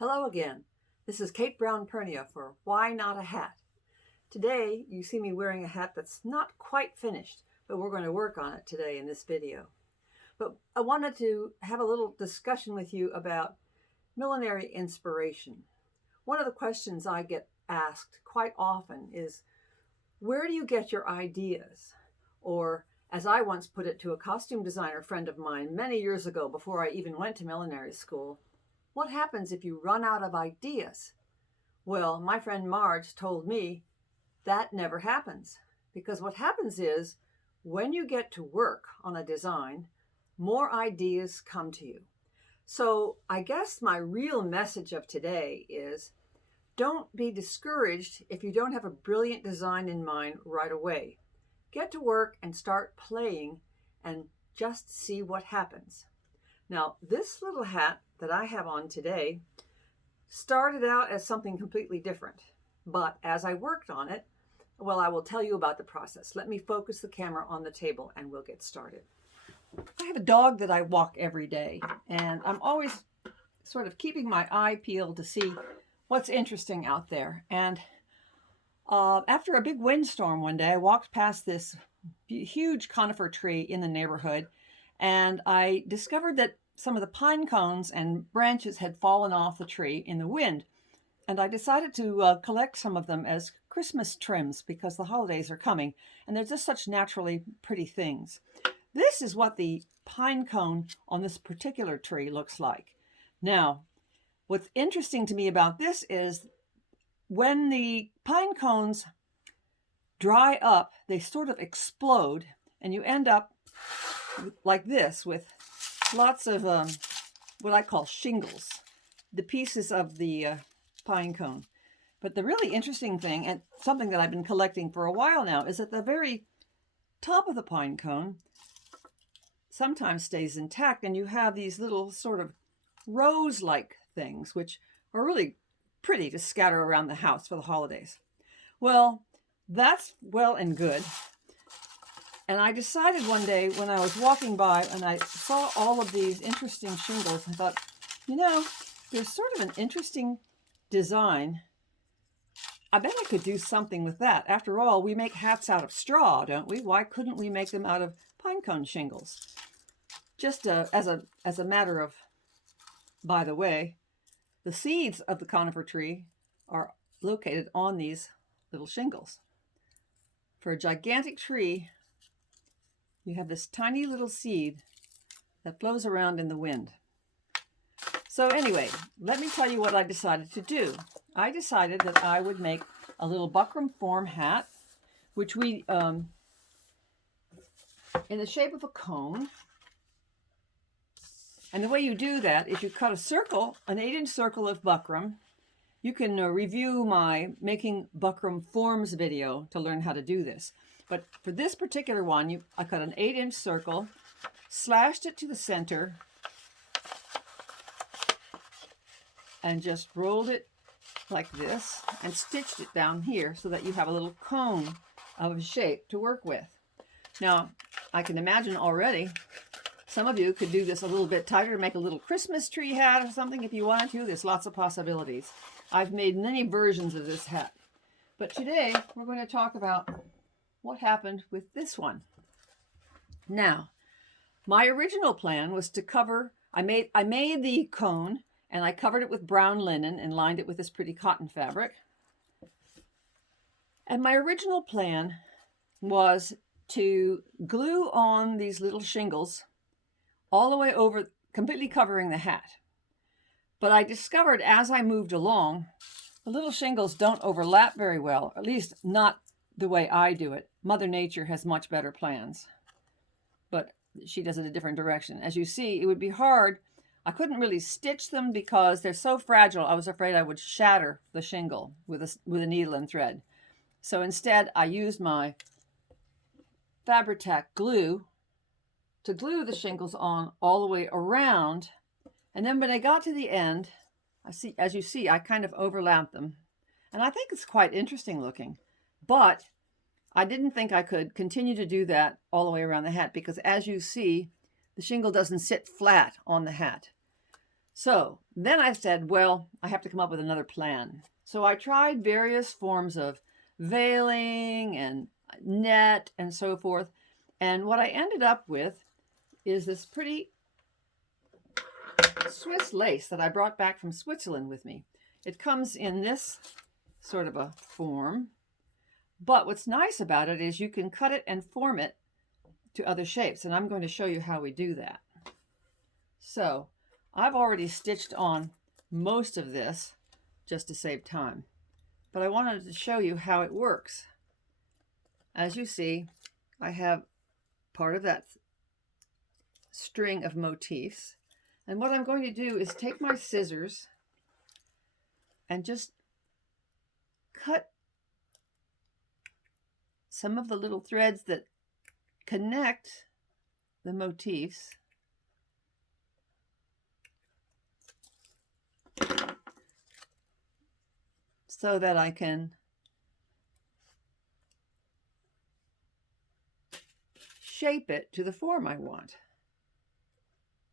Hello again. This is Kate Brown Pernia for Why Not a Hat? Today you see me wearing a hat that's not quite finished, but we're going to work on it today in this video. But I wanted to have a little discussion with you about millinery inspiration. One of the questions I get asked quite often is, where do you get your ideas? Or, as I once put it to a costume designer friend of mine many years ago before I even went to millinery school, what happens if you run out of ideas? Well, my friend Marge told me that never happens, because what happens is when you get to work on a design, more ideas come to you. So I guess my real message of today is, don't be discouraged if you don't have a brilliant design in mind right away. Get to work and start playing and just see what happens. Now, this little hat that I have on today started out as something completely different, but as I worked on it, well, I will tell you about the process. Let me focus the camera on the table and we'll get started. I have a dog that I walk every day, and I'm always sort of keeping my eye peeled to see what's interesting out there. And after a big windstorm one day, I walked past this huge conifer tree in the neighborhood, and I discovered that some of the pine cones and branches had fallen off the tree in the wind. And I decided to collect some of them as Christmas trims because the holidays are coming, and they're just such naturally pretty things. This is what the pine cone on this particular tree looks like. Now, what's interesting to me about this is when the pine cones dry up, they sort of explode, and you end up like this with lots of what I call shingles, the pieces of the pine cone. But the really interesting thing, and something that I've been collecting for a while now, is at the very top of the pine cone sometimes stays intact, and you have these little sort of rose-like things, which are really pretty to scatter around the house for the holidays. Well, that's well and good. And I decided one day when I was walking by and I saw all of these interesting shingles, I thought, there's sort of an interesting design. I bet I could do something with that. After all, we make hats out of straw, don't we? Why couldn't we make them out of pine cone shingles? Just as a matter of, by the way, the seeds of the conifer tree are located on these little shingles. For a gigantic tree, you have this tiny little seed that flows around in the wind. So anyway, let me tell you what I decided to do. I decided that I would make a little buckram form hat, which we, in the shape of a cone. And the way you do that is you cut a circle, an 8-inch circle of buckram. You can review my Making Buckram Forms video to learn how to do this. But for this particular one, I cut an 8-inch circle, slashed it to the center, and just rolled it like this, and stitched it down here so that you have a little cone of a shape to work with. Now, I can imagine already some of you could do this a little bit tighter to make a little Christmas tree hat or something if you wanted to. There's lots of possibilities. I've made many versions of this hat. But today, we're going to talk about what happened with this one. Now, my original plan was to cover, I made the cone and I covered it with brown linen and lined it with this pretty cotton fabric. And my original plan was to glue on these little shingles all the way over, completely covering the hat. But I discovered as I moved along, the little shingles don't overlap very well, at least not the way I do it. Mother Nature has much better plans, but she does it a different direction. As you see, it would be hard. I couldn't really stitch them because they're so fragile. I was afraid I would shatter the shingle with a needle and thread. So instead, I used my Fabri-Tac glue to glue the shingles on all the way around. And then when I got to the end, as you see, I kind of overlapped them. And I think it's quite interesting looking. But I didn't think I could continue to do that all the way around the hat because as you see, the shingle doesn't sit flat on the hat. So then I said, well, I have to come up with another plan. So I tried various forms of veiling and net and so forth. And what I ended up with is this pretty Swiss lace that I brought back from Switzerland with me. It comes in this sort of a form, but what's nice about it is you can cut it and form it to other shapes, and I'm going to show you how we do that. So I've already stitched on most of this just to save time, but I wanted to show you how it works. As you see, I have part of that string of motifs, and what I'm going to do is take my scissors and just cut some of the little threads that connect the motifs so that I can shape it to the form I want.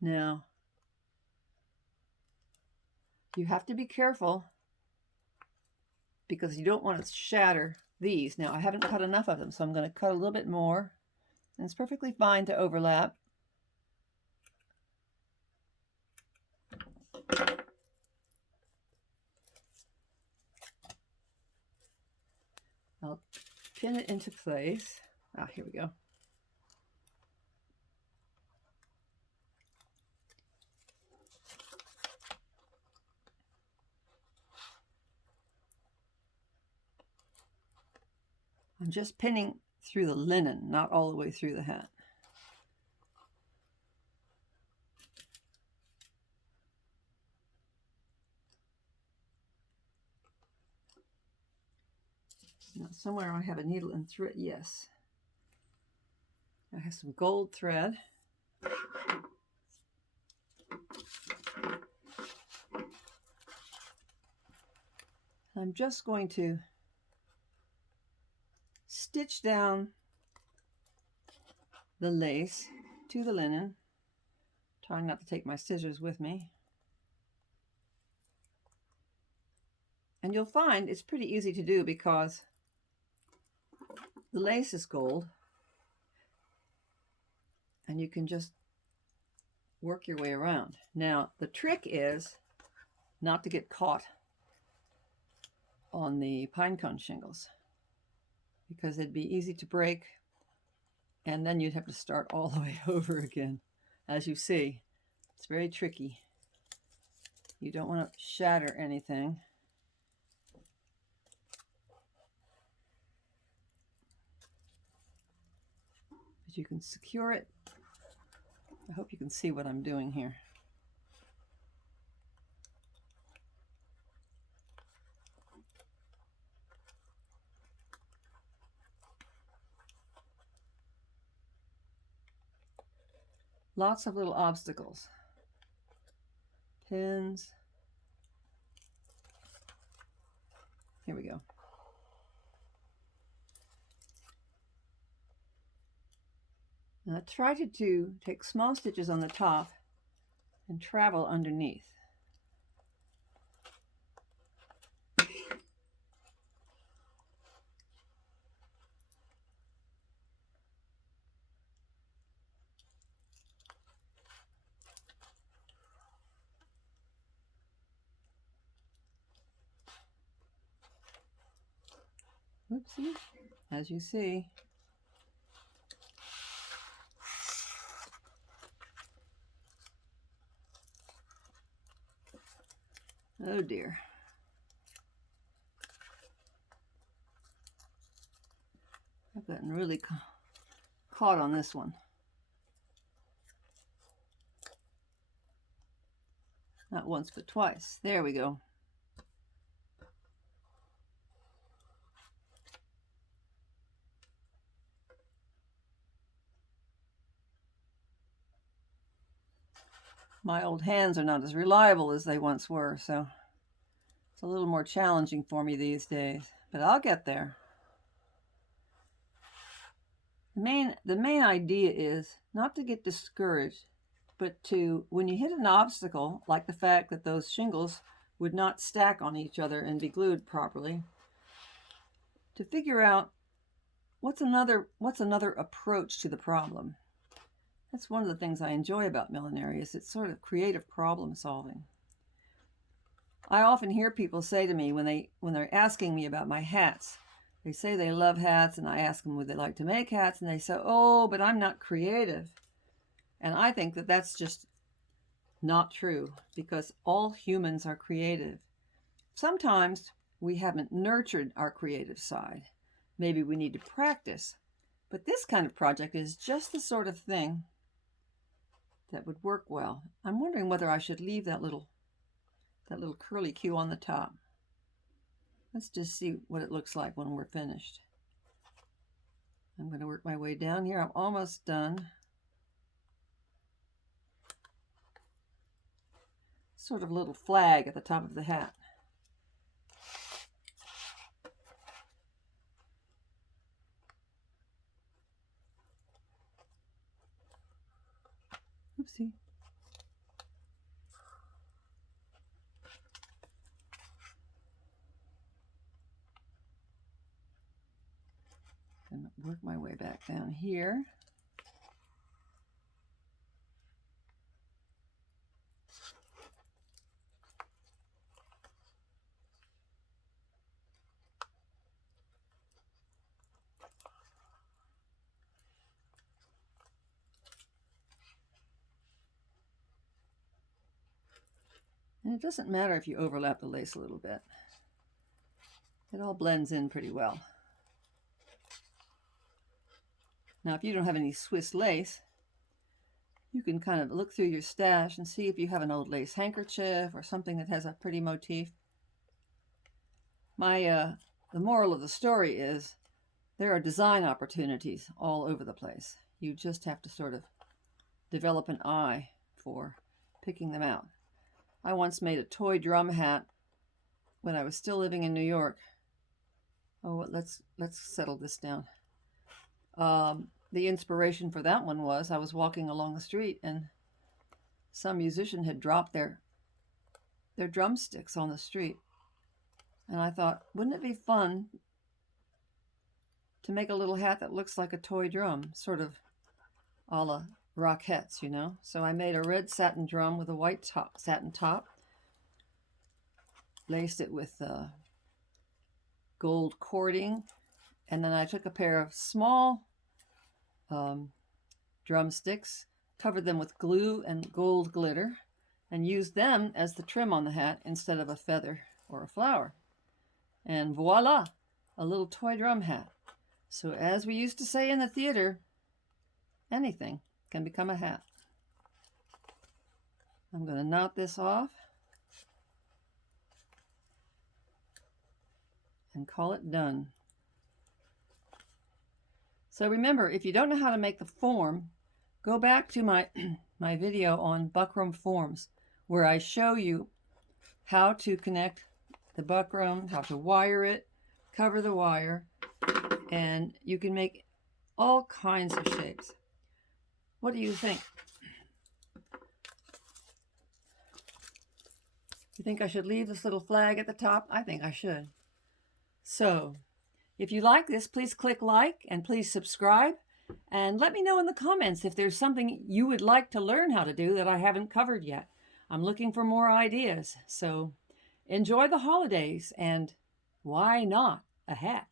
Now, you have to be careful because you don't want to shatter these. Now, I haven't cut enough of them, so I'm going to cut a little bit more. And it's perfectly fine to overlap. I'll pin it into place. Ah, here we go. I'm just pinning through the linen, not all the way through the hat. Now, somewhere I have a needle and thread. Yes. I have some gold thread. I'm just going to stitch down the lace to the linen, trying not to take my scissors with me. And you'll find it's pretty easy to do because the lace is gold, and you can just work your way around. Now, the trick is not to get caught on the pine cone shingles, because it'd be easy to break, and then you'd have to start all the way over again. As you see, it's very tricky. You don't want to shatter anything. But you can secure it. I hope you can see what I'm doing here. Lots of little obstacles. Pins. Here we go. Now try to take small stitches on the top and travel underneath. Oopsie, as you see. Oh dear. I've gotten really caught on this one. Not once, but twice. There we go. My old hands are not as reliable as they once were, so it's a little more challenging for me these days, but I'll get there. The main idea is not to get discouraged, but when you hit an obstacle, like the fact that those shingles would not stack on each other and be glued properly, to figure out what's another approach to the problem. That's one of the things I enjoy about millinery, is it's sort of creative problem solving. I often hear people say to me when they're asking me about my hats, they say they love hats, and I ask them would they like to make hats, and they say, oh, but I'm not creative. And I think that that's just not true, because all humans are creative. Sometimes we haven't nurtured our creative side. Maybe we need to practice. But this kind of project is just the sort of thing that would work well. I'm wondering whether I should leave that little curly Q on the top. Let's just see what it looks like when we're finished. I'm going to work my way down here. I'm almost done. Sort of a little flag at the top of the hat. Oopsie. And work my way back down here. And it doesn't matter if you overlap the lace a little bit. It all blends in pretty well. Now, if you don't have any Swiss lace, you can kind of look through your stash and see if you have an old lace handkerchief or something that has a pretty motif. The moral of the story is there are design opportunities all over the place. You just have to sort of develop an eye for picking them out. I once made a toy drum hat when I was still living in New York. Oh, let's settle this down. The inspiration for that one was I was walking along the street and some musician had dropped their drumsticks on the street. And I thought, wouldn't it be fun to make a little hat that looks like a toy drum, sort of a la Rockettes, you know? So I made a red satin drum with a white satin top, laced it with gold cording, and then I took a pair of small drumsticks, covered them with glue and gold glitter, and used them as the trim on the hat instead of a feather or a flower. And voila, a little toy drum hat. So as we used to say in the theater, anything can become a hat. I'm going to knot this off and call it done. So remember, if you don't know how to make the form, go back to my video on buckram forms, where I show you how to connect the buckram, how to wire it, cover the wire, and you can make all kinds of shapes. What do you think? You think I should leave this little flag at the top? I think I should. So, if you like this, please click like and please subscribe. And let me know in the comments if there's something you would like to learn how to do that I haven't covered yet. I'm looking for more ideas. So enjoy the holidays, and why not a hat?